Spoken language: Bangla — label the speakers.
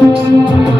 Speaker 1: Música